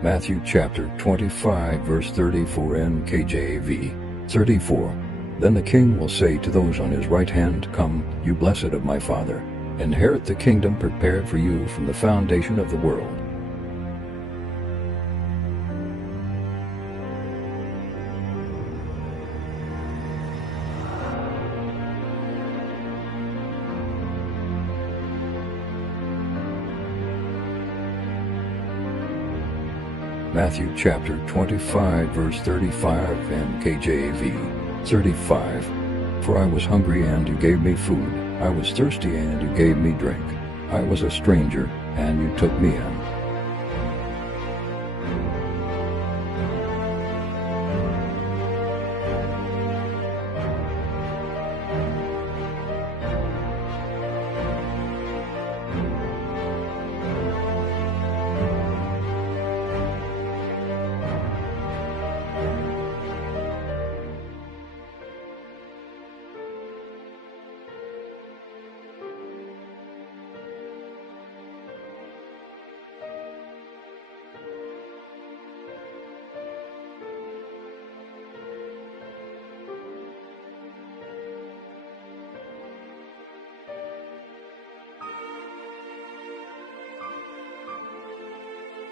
Matthew chapter 25, verse 34 NKJV. 34. Then the king will say to those on his right hand, "Come, you blessed of my Father, inherit the kingdom prepared for you from the foundation of the world." Matthew chapter 25, verse 35 NKJV. 35. For I was hungry and you gave me food. I was thirsty and you gave me drink. I was a stranger and you took me in.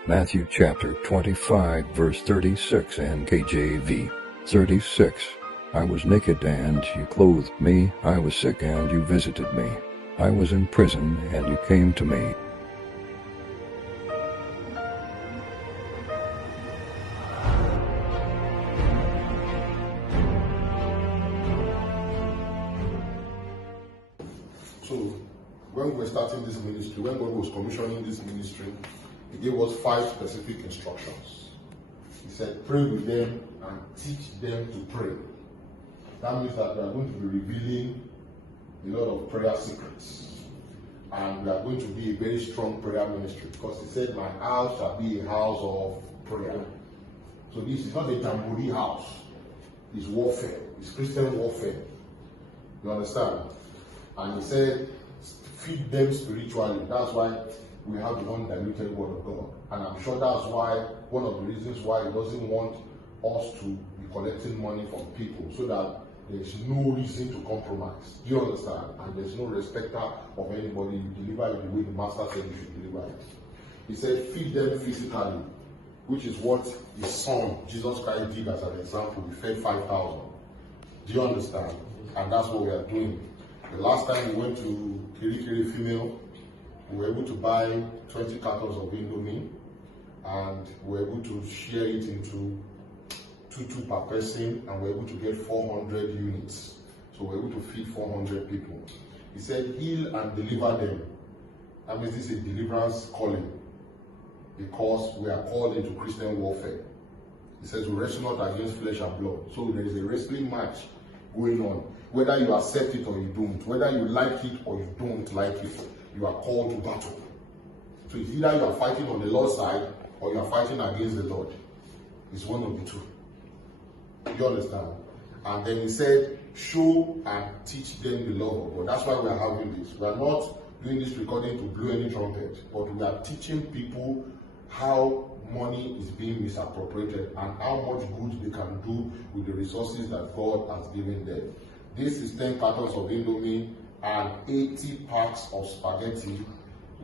Matthew chapter 25, verse 36 NKJV. 36. I was naked and you clothed me. I was sick and you visited me. I was in prison and you came to me. So, when we were starting this ministry, when God was commissioning this ministry, He gave us 5 specific instructions. He said, pray with them and teach them to pray. That means that we are going to be revealing a lot of prayer secrets. And we are going to be a very strong prayer ministry, because He said, my house shall be a house of prayer. So this is not a jamboree house. It's warfare. It's Christian warfare. You understand? And He said, feed them spiritually. That's why we have the undiluted word of God. And I'm sure that's why, one of the reasons why He doesn't want us to be collecting money from people, so that there's no reason to compromise. Do you understand? And there's no respecter of anybody. You deliver it the way the Master said you should deliver it. He said, feed them physically, which is what His Son, Jesus Christ, did as an example. He fed 5,000. Do you understand? And that's what we are doing. The last time we went to KIRI-KIRI female, we were able to buy 20 cartons of Indomie, and we were able to share it into 2 per person, and we were able to get 400 units. So we were able to feed 400 people. He said, heal and deliver them. That means this is a deliverance calling, because we are called into Christian warfare. He says, we wrestle not against flesh and blood. So there is a wrestling match going on. Whether you accept it or you don't, whether you like it or you don't like it, you are called to battle. So it's either you are fighting on the Lord's side or you are fighting against the Lord. It's one of the two. You understand? And then He said, show and teach them the love of God. That's why we are having this. We are not doing this recording to blow any trumpet, but we are teaching people how money is being misappropriated and how much good they can do with the resources that God has given them. This is 10 cartons of Indomie and 80 packs of spaghetti,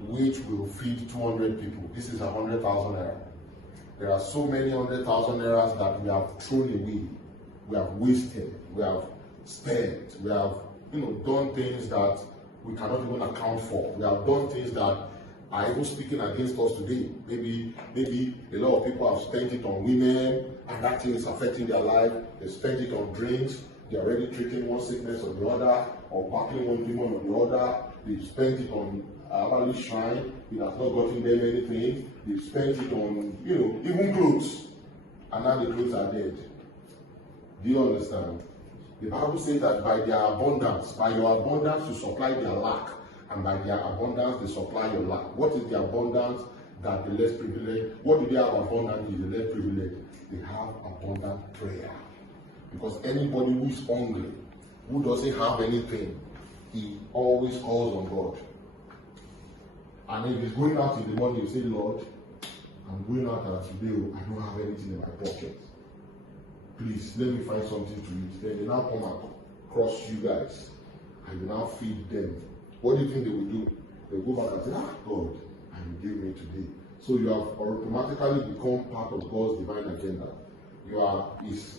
which will feed 200 people. This is 100,000 naira. There are so many 100,000 naira that we have thrown away, we have wasted, we have spent, we have done things that we cannot even account for. We have done things that are even speaking against us today. Maybe a lot of people have spent it on women, and that thing is affecting their life. They spent it on drinks. They're already treating one sickness or the other, or battling one demon or the other. They've spent it on Abali shrine. It has not gotten them anything. They've spent it on, even clothes. And now the clothes are dead. Do you understand? The Bible says that by their abundance, by your abundance you supply their lack, and by their abundance they supply your lack. What is the abundance that the less privileged? What do they have abundantly, the less privileged? They have abundant prayer. Because anybody who is hungry, who doesn't have anything, he always calls on God. And if he's going out in the morning, you say, Lord, I'm going out today, I don't have anything in my pocket. Please, let me find something to eat. Then they now come across you guys, and you now feed them. What do you think they will do? They'll go back and say, God, and you gave me today. So you have automatically become part of God's divine agenda. You are his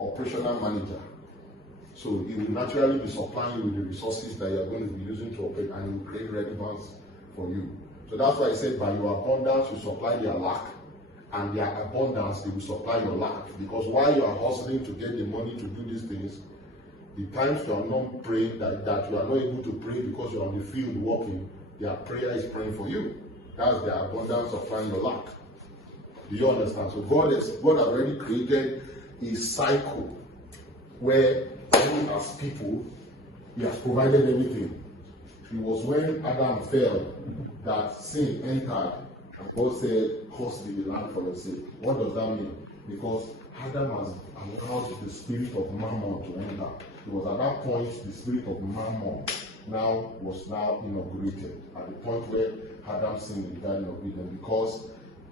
operational manager. So he will naturally be supplying you with the resources that you are going to be using to operate, and he will create relevance for you. So that's why I said, by your abundance, you supply their lack, and their abundance, they will supply your lack. Because while you are hustling to get the money to do these things, the times you are not praying, that you are not able to pray because you are on the field working, their prayer is praying for you. That's the abundance supplying your lack. Do you understand? So God has already created a cycle where even as people, he has provided everything. It was when Adam fell that sin entered, and God said, "Curse be the land for your sake." What does that mean? Because Adam has allowed the spirit of mammon to enter. It was at that point the spirit of mammon was inaugurated, at the point where Adam sinned in the Garden of Eden, because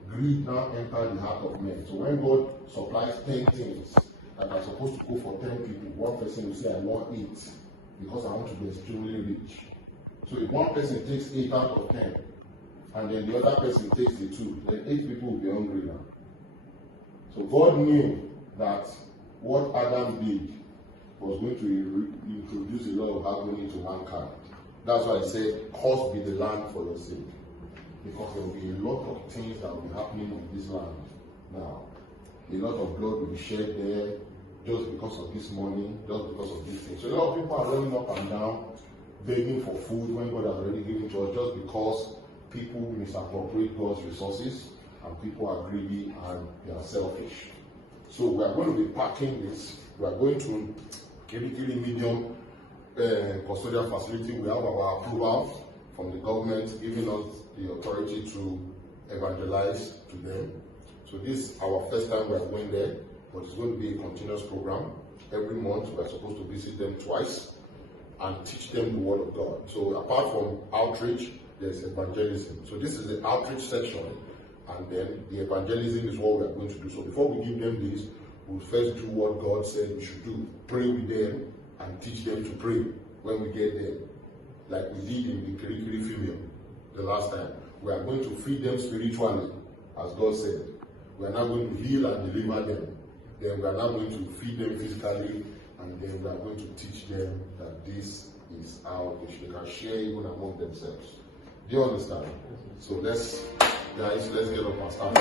greed now entered the heart of men. So when God supplies 10 things that are supposed to go for 10 people, one person will say, "I want 8 because I want to be extremely rich." So if one person takes 8 out of 10, and then the other person takes the 2, then 8 people will be hungry now. So God knew that what Adam did was going to introduce a lot of harmony to mankind. That's why I said, "Curse be the land for your sake." Because there will be a lot of things that will be happening in this land now. A lot of blood will be shed there just because of this money, just because of these things. So a lot of people are running up and down, begging for food when God has already given to us, just because people misappropriate God's resources and people are greedy and they are selfish. So we are going to be packing this. We are going to KIRI-KIRI medium custodial facility. We have our approval from the government giving us the authority to evangelize to them. So this is our first time we are going there, but it's going to be a continuous program. Every month we are supposed to visit them twice and teach them the word of God. So apart from outreach, there's evangelism. So this is the outreach section, and then the evangelism is what we are going to do. So before we give them this, we'll first do what God said we should do. Pray with them and teach them to pray when we get there. Like we did in the KIRI-KIRI female the last time. We are going to feed them spiritually, as God said. We are now going to heal and deliver them. Then we are now going to feed them physically, and then we are going to teach them that this is how they can share even among themselves. Do you understand? So let's get up and start.